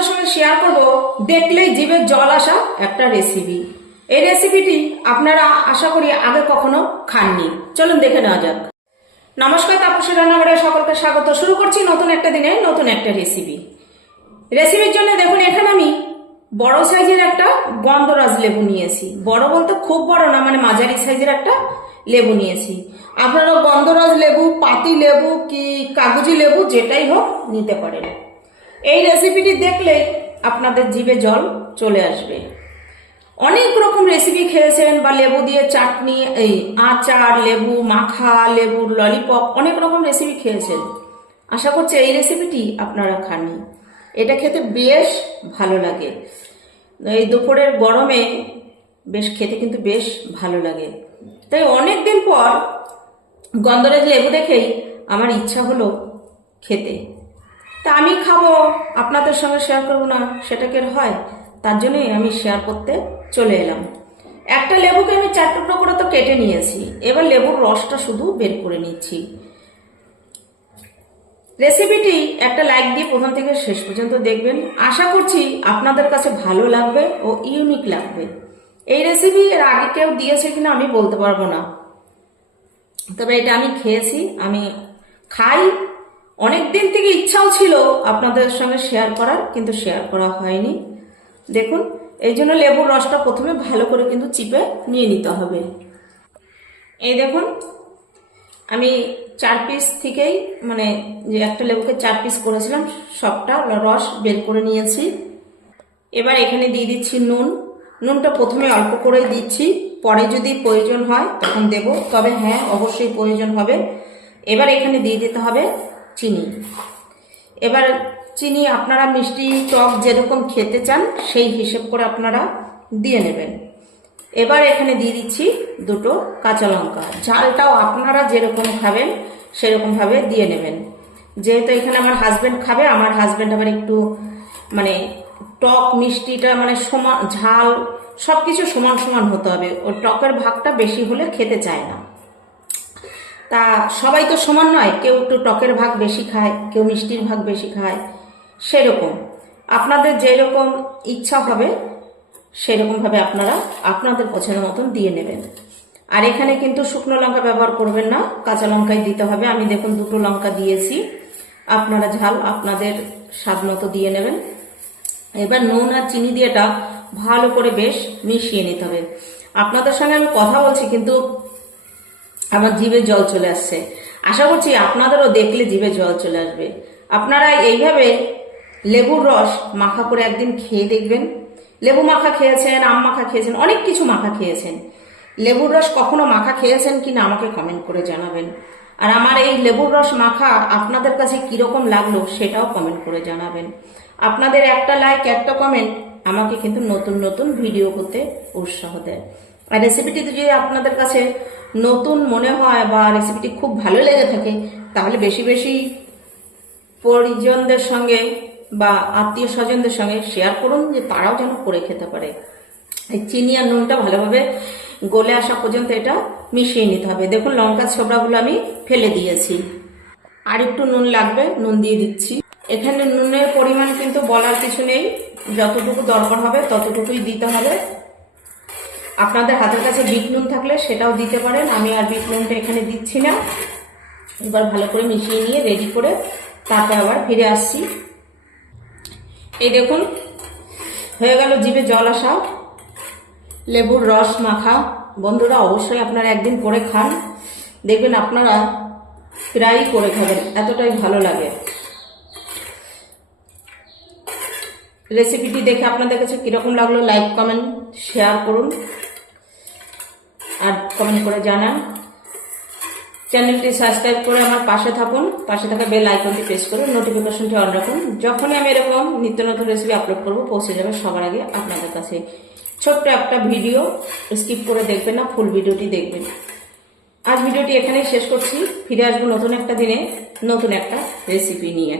আপনাদের সঙ্গে শেয়ার করব দেখলেই জিভে জল আসা একটা রেসিপি। এই রেসিপিটি আপনারা আশা করি আগে কখনো খাননি। চলুন দেখে নেওয়া যাক। নমস্কার, তাপসী রান্নাঘরে সকলকে স্বাগত। শুরু করছি নতুন একটা দিনে নতুন একটা রেসিপি। রেসিপির জন্য দেখুন এখানে আমি বড় সাইজের একটা গন্ধরাজ লেবু নিয়েছি। বড় বলতে খুব বড় না, মানে মাঝারি সাইজের একটা লেবু নিয়েছি। আপনারা গন্ধরাজ লেবু, পাতি লেবু কি কাগজি লেবু যেটাই হোক নিতে পারেন। এই রেসিপিটি দেখলে আপনাদের জিভে জল চলে আসবে। অনেক রকম রেসিপি খেয়েছেন, বা লেবু দিয়ে চাটনি, এই আচার, লেবু মাখা, লেবুর ললিপপ, অনেক রকম রেসিপি খেয়েছেন। আশা করছি এই রেসিপিটি আপনারা খাননি। এটা খেতে বেশ ভালো লাগে। এই দুপুরের গরমে বেশ খেতে কিন্তু বেশ ভালো লাগে। তাই অনেক দিন পর গন্ধরাজ লেবু দেখেই আমার ইচ্ছা হলো খেতে। তা আমি খাবো, আপনাদের সঙ্গে শেয়ার করবো না, সেটা কি হয়? তার জন্যই আমি শেয়ার করতে চলে এলাম। একটা লেবুকে আমি 4 টুকরো করে তো কেটে নিয়েছি। এবার লেবুর রসটা শুধু বের করে নিচ্ছি। রেসিপিটি একটা লাইক দিয়ে প্রথম থেকে শেষ পর্যন্ত দেখবেন। আশা করছি আপনাদের কাছে ভালো লাগবে ও ইউনিক লাগবে। এই রেসিপি এর আগে কেউ দিয়েছে কিনা আমি বলতে পারবো না, তবে এটা আমি খেয়েছি, আমি খাই। অনেক দিন থেকে ইচ্ছাও ছিল আপনাদের সঙ্গে শেয়ার করার, কিন্তু শেয়ার করা হয়নি। দেখুন, এই জন্য লেবুর রসটা প্রথমে ভালো করে কিন্তু চিপে নিয়ে নিতে হবে। এই দেখুন, আমি 4 পিস থেকেই, মানে যে একটা লেবুকে 4 পিস করেছিলাম, সবটা রস বের করে নিয়েছি। এবার এখানে দিয়ে দিচ্ছি নুন। নুনটা প্রথমে অল্প করে দিচ্ছি, পরে যদি প্রয়োজন হয় তখন দেব, তবে হ্যাঁ অবশ্যই প্রয়োজন হবে। এবার এখানে দিয়ে দিতে হবে চিনি। এবার চিনি আপনারা মিষ্টি টক যেরকম খেতে চান সেই হিসেব করে আপনারা দিয়ে নেবেন। এবার এখানে দিয়ে দিচ্ছি 2টো কাঁচা লঙ্কা। ঝালটাও আপনারা যেরকম খাবেন সেরকম ভাবে দিয়ে নেবেন। যেহেতু এখানে আমার হাজবেন্ড খাবে, আমার হাজবেন্ড আবার একটু মানে টক মিষ্টিটা মানে সমান, ঝাল সবকিছু সমান সমান হতে হবে। ওর টকের ভাগটা বেশি হলে খেতে চায় না। তা সবাই তো সমান নয়, কেউ একটু টকের ভাগ বেশি খায়, কেউ মিষ্টির ভাগ বেশি খায়। সেরকম আপনাদের যেরকম ইচ্ছা হবে সেরকমভাবে আপনারা আপনাদের পছন্দ মতন দিয়ে নেবেন। আর এখানে কিন্তু শুকনো লঙ্কা ব্যবহার করবেন না, কাঁচা লঙ্কাই দিতে হবে। আমি দেখুন 2টো লঙ্কা দিয়েছি, আপনারা ঝাল আপনাদের স্বাদ মতো দিয়ে নেবেন। এবার নুন আর চিনি দিয়েটা ভালো করে বেশ মিশিয়ে নিতে হবে। আপনাদের সঙ্গে আমি কথা বলছি কিন্তু আমার জিভে জল চলে আসছে। আশা করছি আপনাদেরও দেখলে জিভে জল চলে আসবে। আপনারা এইভাবে লেবুর রস মাখা করে একদিন খেয়ে দেখবেন। লেবু মাখা খেয়েছেন, আম মাখা খেয়েছেন, অনেক কিছু মাখা খেয়েছেন। লেবুর রস কখনো মাখা খেয়েছেন কিনা আমাকে কমেন্ট করে জানাবেন। আর আমার এই লেবুর রস মাখা আপনাদের কাছে কিরকম লাগলো সেটাও কমেন্ট করে জানাবেন। আপনাদের একটা লাইক, একটা কমেন্ট আমাকে কিন্তু নতুন নতুন ভিডিও করতে উৎসাহ দেয়। আর রেসিপিটি যদি আপনাদের কাছে নতুন মনে হয় বা রেসিপিটি খুব ভালো লেগে থাকে, তাহলে বেশি বেশি পরিজনদের সঙ্গে বা আত্মীয় স্বজনদের সঙ্গে শেয়ার করুন, যে তারাও যেন করে খেতে পারে। এই চিনি আর নুনটা ভালোভাবে গলে আসা পর্যন্ত এটা মিশিয়ে নিতে হবে। দেখুন লঙ্কার ছোবড়াগুলো আমি ফেলে দিয়েছি, আর একটু নুন লাগবে, নুন দিয়ে দিচ্ছি। এখানে নুনের পরিমাণ কিন্তু বলার কিছু নেই, যতটুকু দরকার হবে ততটুকুই দিতে হবে। আপনাদের হাতের কাছে বিট নুন থাকলে সেটাও দিতে পারেন, আমি আর বিট নুনটা এখানে দিচ্ছি না। এবার ভালো করে মিশিয়ে নিয়ে রেডি করে তারপর আবার ফিরে আসছি। এই দেখুন হয়ে গেল জিভে জল আসা লেবুর রস মাখা। বন্ধুরা অবশ্যই আপনারা একদিন করে খান, দেখবেন আপনারা প্রায়ই করে খাবেন, এতটাই ভালো লাগে। রেসিপিটি দেখে আপনাদের কাছে কিরকম লাগলো লাইক, কমেন্ট, শেয়ার করুন আর কমেন্ট করে জানান। চ্যানেলটি সাবস্ক্রাইব করে আমার পাশে থাকুন, পাশে থাকা বেল আইকনটি প্রেস করে নোটিফিকেশনটি অন রাখুন। যখনই আমি এরকম নিত্য নতুন রেসিপি আপলোড করবো পৌঁছে যাবে সবার আগে আপনাদের কাছে। ছোট্ট একটা ভিডিও স্কিপ করে দেখবেন না, ফুল ভিডিওটি দেখবেন। আজ ভিডিওটি এখানেই শেষ করছি, ফিরে আসবো নতুন একটা দিনে নতুন একটা রেসিপি নিয়ে।